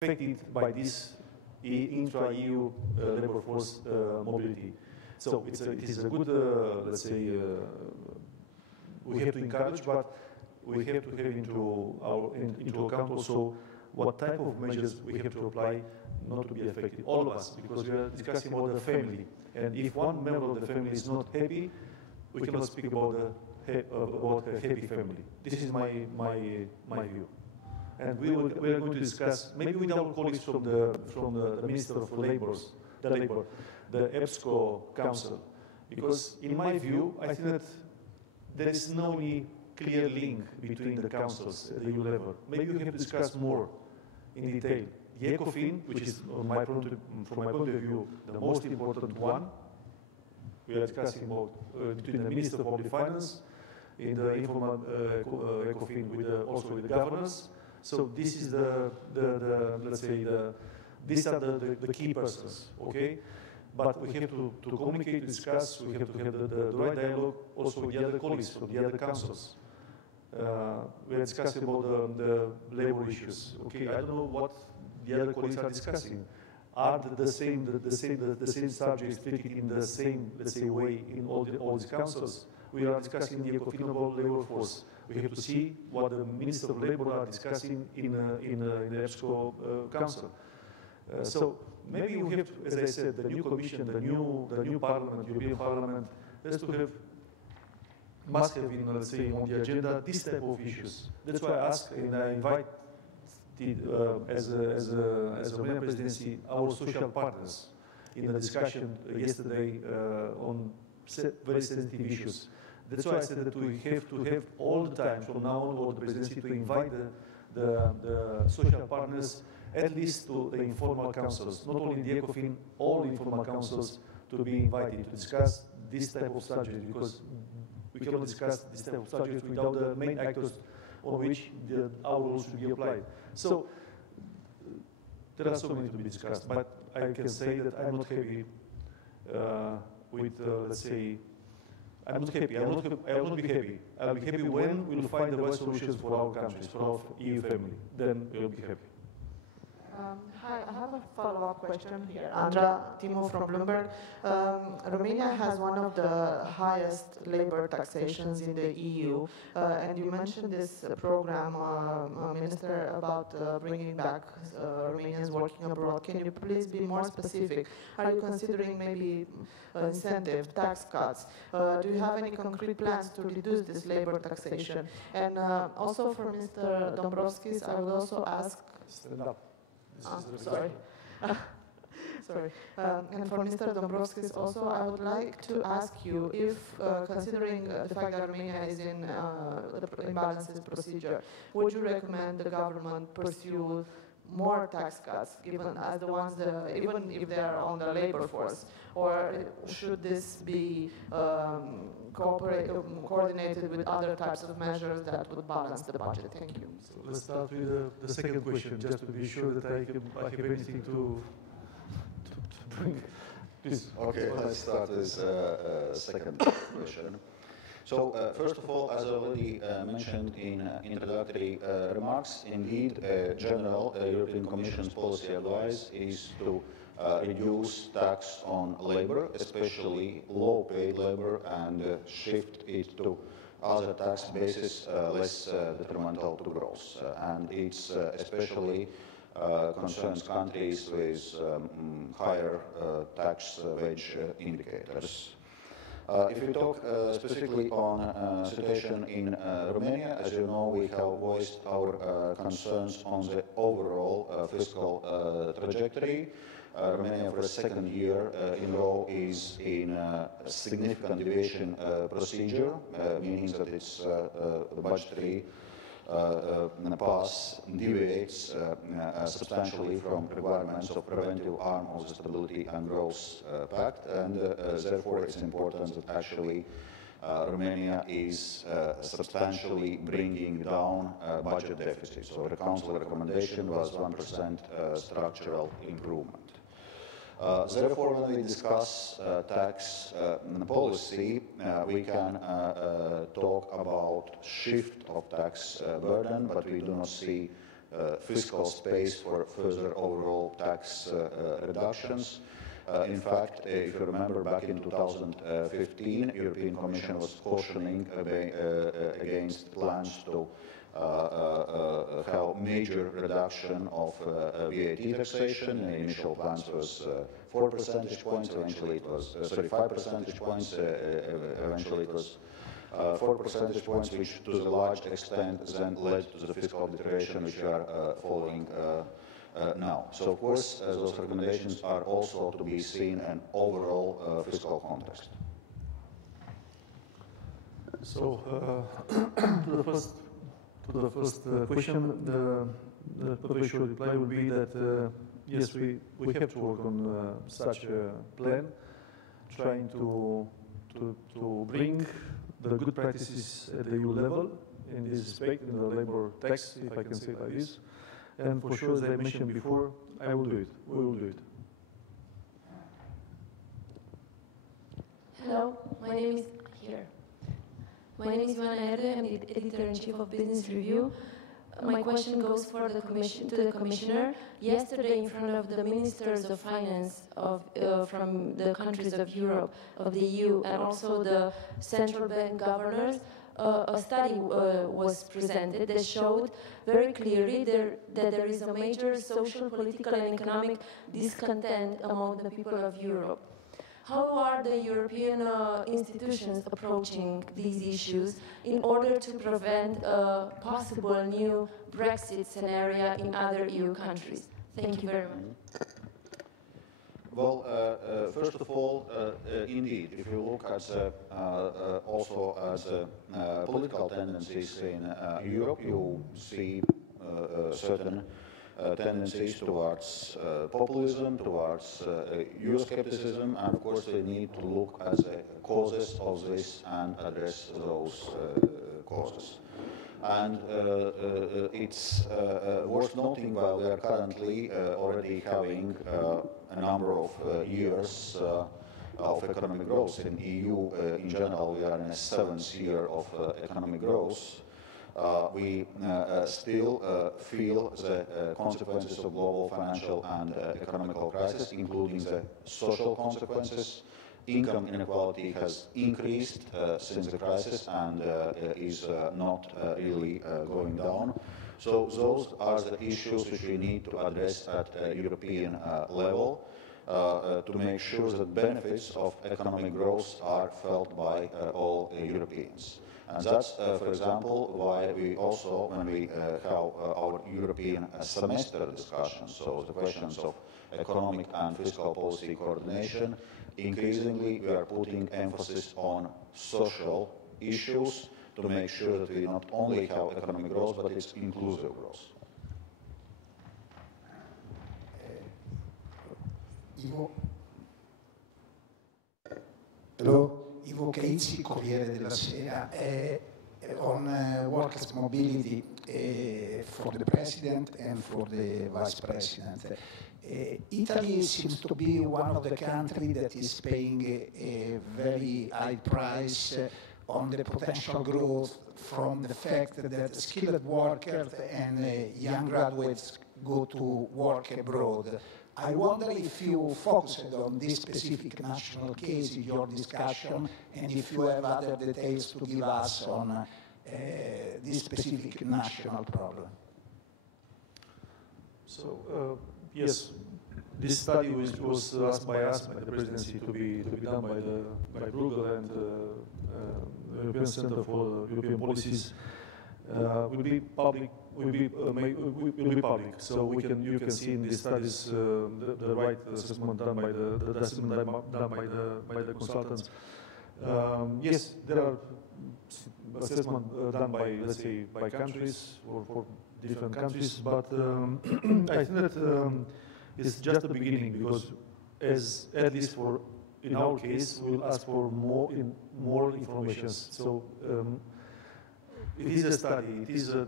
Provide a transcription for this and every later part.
affected by this intra-EU labor force mobility. So it is a good, let's say, we have to encourage, but we have to have into account also what type of measures we have to apply not to be affected, all of us, because we are discussing about the family. And if one member of the family is not happy, we cannot speak about a happy family. This is my view. And we are going to discuss, maybe with our colleagues from the Minister of Labor, the EBSCO Council, because in my view, I think that there is no clear link between the councils at the EU level. Maybe we have to discuss more in detail. The ECOFIN, which is, from my point of view, the most important one, we are discussing about between the Minister of Public Finance in the informal ECOFIN also with the governors. So this is let's say, these are the key persons, okay? But we have to communicate, discuss, we have to have the right dialogue also with the other colleagues from the other councils. We are discussing about the labor issues, okay? I don't know what the other colleagues are discussing. Are the same subjects treated in the same, let's say, way in all these councils? We are discussing the ECOFIN about labor force. We have to see what the Minister of Labor are discussing in the EBSCO Council. So maybe we have to, as I said, the new Commission, the new Parliament, European Parliament, must have in, let's say, on the agenda this type of issues. That's why I ask and I invite as a Romanian presidency our social partners in the discussion yesterday on very sensitive issues. That's why I said that we have to have all the time from now on, all the presidency, to invite the social partners, at least to the informal councils, not only the ECOFIN, all informal councils to be invited to discuss this type of subject, because we cannot discuss this type of subject without the main actors on which our rules should be applied. So there are so many to be discussed, but I can say that I'm not happy with, let's say, I'm not happy. I will not be happy. I'll be happy when we will find the right solutions for our countries, for our EU family. Then we'll be happy. Hi, I have a follow-up question here. Andra Timo from Bloomberg. Romania has one of the highest labor taxations in the EU, and you mentioned this program, Minister, about bringing back Romanians working abroad. Can you please be more specific? Are you considering maybe incentive, tax cuts? Do you have any concrete plans to reduce this labor taxation? And also for Mr. Dombrovskis, I would also ask... Stand up. Sorry. Sorry. And for Mr. Dombrovskis also, I would like to ask you if, considering the fact that Romania is in the imbalances procedure, would you recommend the government pursue more tax cuts, given as the ones, even if they are on the labor force, or should this be coordinated with other types of measures that would balance the budget? Thank you. So let's start with the second question, just to be sure that I have anything to bring. Please. Okay, let's start with the second question. So, first of all, as I already mentioned in introductory remarks, indeed, general European Commission's policy advice is to reduce tax on labor, especially low-paid labor, and shift it to other tax bases less detrimental to growth. And it's especially concerns countries with higher tax wage indicators. If we talk specifically on situation in Romania, as you know, we have voiced our concerns on the overall fiscal trajectory. Romania, for a second year in a row, is in a significant deviation procedure, meaning that its the budgetary path deviates substantially from requirements of preventive arm of the Stability and Growth Pact, and therefore it's important that actually Romania is substantially bringing down budget deficit. So the Council recommendation was 1% structural improvement. Therefore, when we discuss tax policy, we can talk about shift of tax burden, but we do not see fiscal space for further overall tax reductions. In fact, if you remember back in 2015, European Commission was cautioning against plans to have major reduction of VAT taxation. The initial plans was 4 percentage points, eventually it was, 5 percentage points, eventually it was 4 percentage points, which to a large extent then led to the fiscal deterioration which we are following now. So of course, those recommendations are also to be seen in overall fiscal context. So to the first question, the provisional reply will be that yes, we have to work on such a plan, trying to bring the good practices at the EU level in this respect, in the labor tax, if I can say it like this. And for sure, as I mentioned before, I will do it. We will do it. Hello, my name is here. My name is Ioana Erde. I'm the editor-in-chief of Business Review. My question goes for the to the commissioner. Yesterday, in front of the ministers of finance from the countries of Europe, of the EU, and also the central bank governors, a study was presented that showed very clearly that there is a major social, political, and economic discontent among the people of Europe. How are the European institutions approaching these issues in order to prevent a possible new Brexit scenario in other EU countries? Thank you very much. Well, first of all, indeed, if you look at also at political tendencies in Europe, you see certain tendencies towards populism, towards Euroscepticism, and of course we need to look at the causes of this and address those causes. And it's worth noting while we are currently already having a number of years of economic growth in EU in general, we are in a 7th year of economic growth. We still feel the consequences of global financial and economical crisis, including the social consequences. Income inequality has increased since the crisis and is not really going down. So those are the issues which we need to address at a European level to make sure that benefits of economic growth are felt by all Europeans. And that's, for example, why we also, when we have our European semester discussions, so the questions of economic and fiscal policy coordination, increasingly we are putting emphasis on social issues to make sure that we not only have economic growth, but it's inclusive growth. Hello. Ivo Caizzi, Corriere della Sera, on workers' mobility for the President and for the Vice President. Italy seems to be one of the countries that is paying a very high price on the potential growth from the fact that skilled workers and young graduates go to work abroad. I wonder if you focused on this specific national case in your discussion, and if you have other details to give us on this specific national problem. So, yes, this study was asked by us, by the presidency, to be done by Bruegel and the European Center for European Policies. Will be public. Will be public. So you can see in these studies the right assessment done by the assessment done by the consultants. Yes, there are assessments done by, let's say, by countries or for different countries, but I think that it's just the beginning, because at least in our case, we'll ask for more information. So it is a study, it is a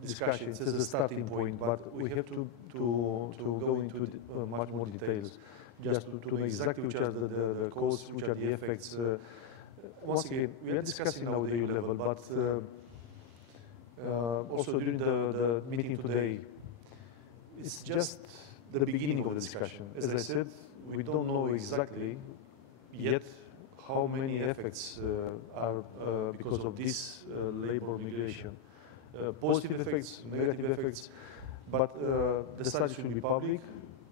discussion, it is a starting point, but we have to go into much more details, just to know exactly which are the causes, which are the effects. Once again, we are discussing now the EU level, but also during the meeting today, it's just the beginning of the discussion. As I said, we don't know exactly yet how many effects are because of this labor migration. Positive effects, negative effects, but the studies will be public,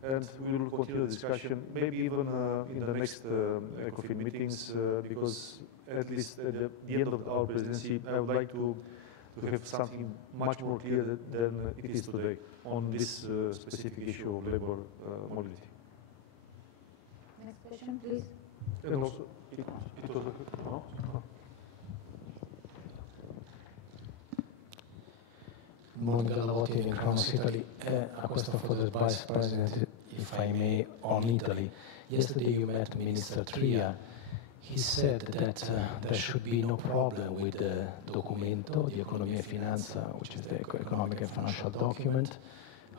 and we will continue the discussion, maybe even in the next ECOFIN meetings, because at least at the end of our presidency, I would like to have something much more clear than it is today on this specific issue of labor mobility. Next question, please. And also, it was no? Monica Lavotti in Kronos, Italy. A question for the Vice President, if I may, on Italy. Yesterday you met Minister Tria. He said that there should be no problem with the documento, the Economia e Finanza, which is the economic and financial document.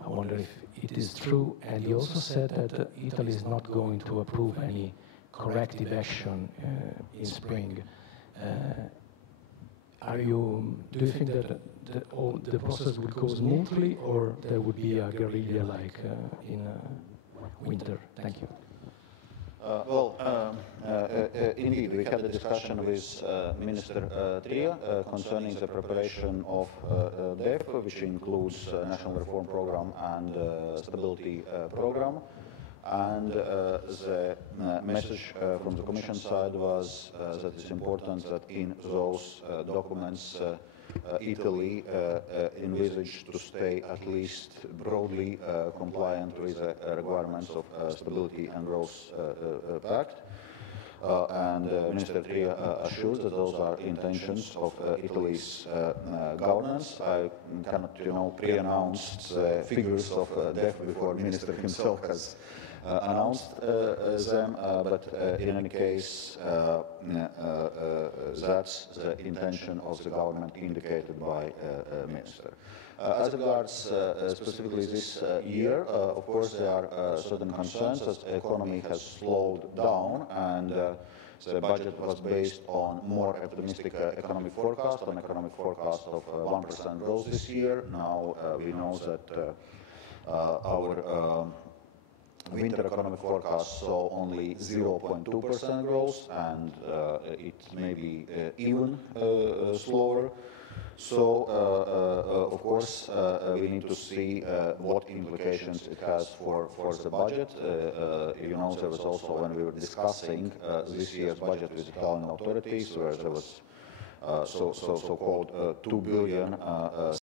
I wonder if it is true. And he also said that Italy is not going to approve any corrective action in spring. Do you think that the process will go smoothly, or there would be a guerrilla like in winter? Thank you. Indeed, we had a discussion with Minister Tria concerning the preparation of DEF, which includes National Reform Program and Stability Program. And the message from the Commission side was that it's important that in those documents Italy envisaged to stay at least broadly compliant with the requirements of Stability and Growth Pact. And Minister Tria assures that those are intentions of Italy's governance. I cannot, pre-announce the figures of DEF before the Minister himself has announced them, but in any case, that's the intention of the government indicated by Minister. As regards specifically this year, of course, there are certain concerns that the economy has slowed down, and the budget was based on more optimistic economic forecast, of 1% growth this year. Now we know that our winter economic forecast saw only 0.2% growth, and it may be even slower. So, of course, we need to see what implications it has for the budget. You know, there was also, when we were discussing this year's budget with Italian authorities, where there was so-called 2 billion